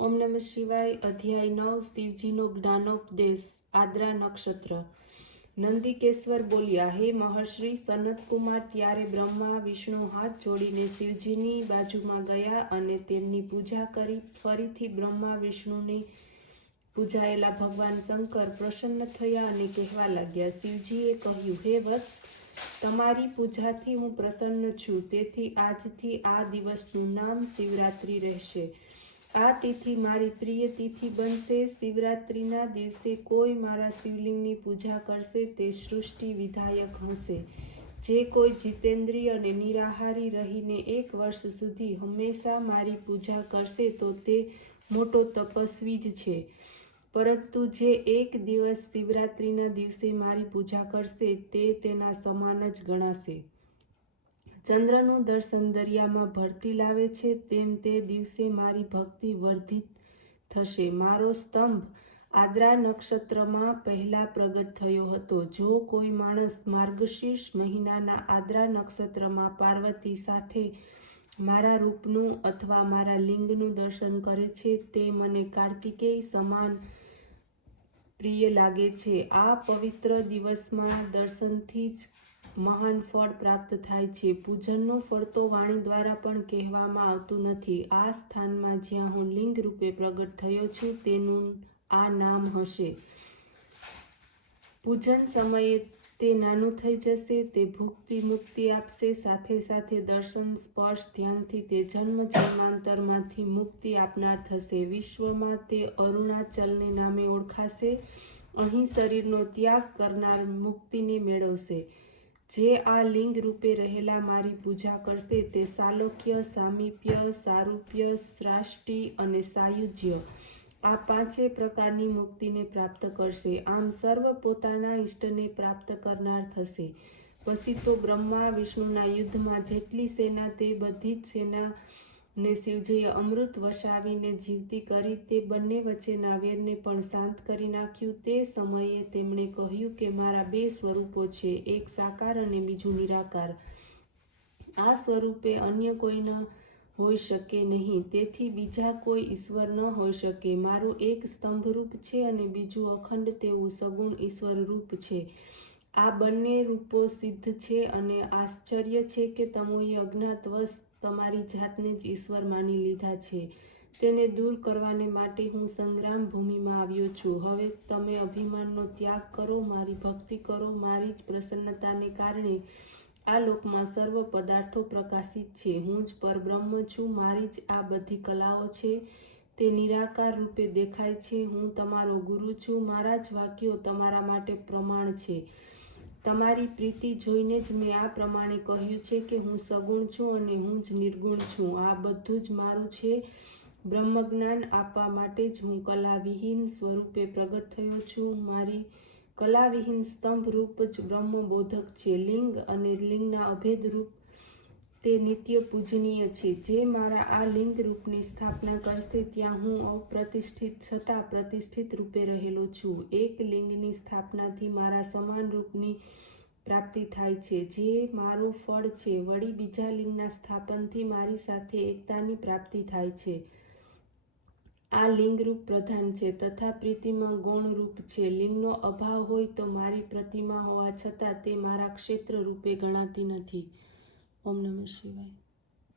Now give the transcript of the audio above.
ઓમ નમઃ શિવાય. અધ્યાય 9. શિવજીનો જ્ઞાનોપદેશ. આદ્રા નક્ષત્ર. નંદિકેશ્વર બોલ્યા, હે મહર્ષિ સનતકુમાર, ત્યારે બ્રહ્મા વિષ્ણુ હાથ જોડીને શિવજીની બાજુમાં ગયા અને તેમની પૂજા કરી. ફરીથી બ્રહ્મા વિષ્ણુને પૂજાયેલા ભગવાન શંકર પ્રસન્ન થયા અને કહેવા લાગ્યા. શિવજીએ કહ્યું, હે વત્સ, તમારી પૂજાથી હું પ્રસન્ન છું, તેથી આજથી આ દિવસનું નામ શિવરાત્રિ રહેશે. આ તિથિ મારી પ્રિય તિથિ બનશે. શિવરાત્રિના દિવસે કોઈ મારા શિવલિંગની પૂજા કરશે તે સૃષ્ટિ વિધાયક હશે. જે કોઈ જીતેન્દ્રિય અને નિરાહારી રહીને 1 વર્ષ સુધી હંમેશા મારી પૂજા કરશે તો તે મોટો તપસ્વી જ છે. પરંતુ જે 1 દિવસ શિવરાત્રિના દિવસે મારી પૂજા કરશે તે તેના સમાન જ ગણાશે. ચંદ્રનું દર્શન દરિયામાં ભરતી લાવે છે તેમ તે દિવસે મારી ભક્તિ વર્ધિત થશે. મારો સ્તંભ આદ્રા નક્ષત્રમાં પહેલા પ્રગટ થયો હતો. જો કોઈ માણસ માર્ગશીર્ષ મહિનાના આદ્રા નક્ષત્રમાં પાર્વતી સાથે મારા રૂપનું અથવા મારા લિંગનું દર્શન કરે છે તે મને કાર્તિકેય સમાન પ્રિય લાગે છે. આ પવિત્ર દિવસમાં દર્શનથી જ મહાન ફળ પ્રાપ્ત થાય છે. પૂજનનો ફળ તો વાણી દ્વારા પણ કહેવામાં આવતું નથી. આ સ્થાનમાં જ્યાં હું લિંગ રૂપે પ્રગટ થયો છું તેનું આ નામ હશે. પૂજન સમયે તે નાનું થઈ જશે. તે ભુક્તિ મુક્તિ આપશે. સાથે સાથે દર્શન સ્પર્શ ધ્યાનથી તે જન્મ જન્માંતરમાંથી મુક્તિ આપનાર થશે. વિશ્વમાં તે અરુણાચલને નામે ઓળખાશે. અહીં શરીરનો ત્યાગ કરનાર મુક્તિને મેળવશે. જે આ લિંગ રૂપે રહેલા મારી પૂજા કરશે તે સાલોક્ય, સામીપ્ય, સારૂપ્ય, શ્રાષ્ટિ અને સાયુજ્ય આ 5 પ્રકારની મુક્તિને પ્રાપ્ત કરશે. આમ સર્વ પોતાના ઈષ્ટને પ્રાપ્ત કરનાર થશે. પછી તો બ્રહ્મા વિષ્ણુના યુદ્ધમાં જેટલી સેના તે બધી જ સેનાને શિવજીએ અમૃત વસાવીને જીવતી કરી. તે બંને વચ્ચેના વેરને પણ શાંત કરી નાખ્યું. તે સમયે તેમણે કહ્યું કે મારા 2 સ્વરૂપો છે, એક સાકાર અને બીજું નિરાકાર. આ સ્વરૂપે અન્ય કોઈ ન હોઈ શકે નહીં, તેથી બીજા કોઈ ઈશ્વર ન હોઈ શકે. મારું એક સ્તંભરૂપ છે અને બીજું અખંડ તેવું સગુણ ઈશ્વર રૂપ છે. આ બંને રૂપો સિદ્ધ છે અને આશ્ચર્ય છે કે તમોએ અજ્ઞાતવશ તમારી જાતને જ ઈશ્વર માની લીધા છે. તેને દૂર કરવાને માટે હું સંગ્રામ ભૂમિમાં આવ્યો છું. હવે તમે અભિમાનનો ત્યાગ કરો, મારી ભક્તિ કરો. મારી જ પ્રસન્નતાને કારણે આ લોકમાં સર્વ પદાર્થો પ્રકાશિત છે. હું જ પરબ્રહ્મ છું. મારી જ આ બધી કલાઓ છે. તે નિરાકાર રૂપે દેખાય છે. હું તમારો ગુરુ છું. મારા જ વાક્યો તમારા માટે પ્રમાણ છે. તમારી પ્રીતિ જોઈને જ મેં આ પ્રમાણે કહ્યું છે કે હું સગુણ છું અને હું જ નિર્ગુણ છું. આ બધું જ મારું છે. બ્રહ્મજ્ઞાન આપવા માટે જ હું કલાવિહીન સ્વરૂપે પ્રગટ થયો છું. મારી કલાવિહીન સ્તંભ રૂપ જ બ્રહ્મબોધક છે. લિંગ અને લિંગના અભેદ રૂપ તે નિત્ય પૂજનીય છે. જે મારા આ લિંગ રૂપની સ્થાપના કરશે ત્યાં હું અપ્રતિષ્ઠિત છતાં પ્રતિષ્ઠિત રૂપે રહેલો છું. એક લિંગની સ્થાપનાથી મારા સમાન રૂપની પ્રાપ્તિ થાય છે, જે મારું ફળ છે. વળી બીજા લિંગના સ્થાપનથી મારી સાથે એકતાની પ્રાપ્તિ થાય છે. આ લિંગરૂપ પ્રધાન છે તથા પ્રીતિમાં ગૌણ રૂપ છે. લિંગનો અભાવ હોય તો મારી પ્રતિમા હોવા છતાં તે મારા ક્ષેત્ર રૂપે ગણાતી નથી. ઓમ નમઃ શિવાય.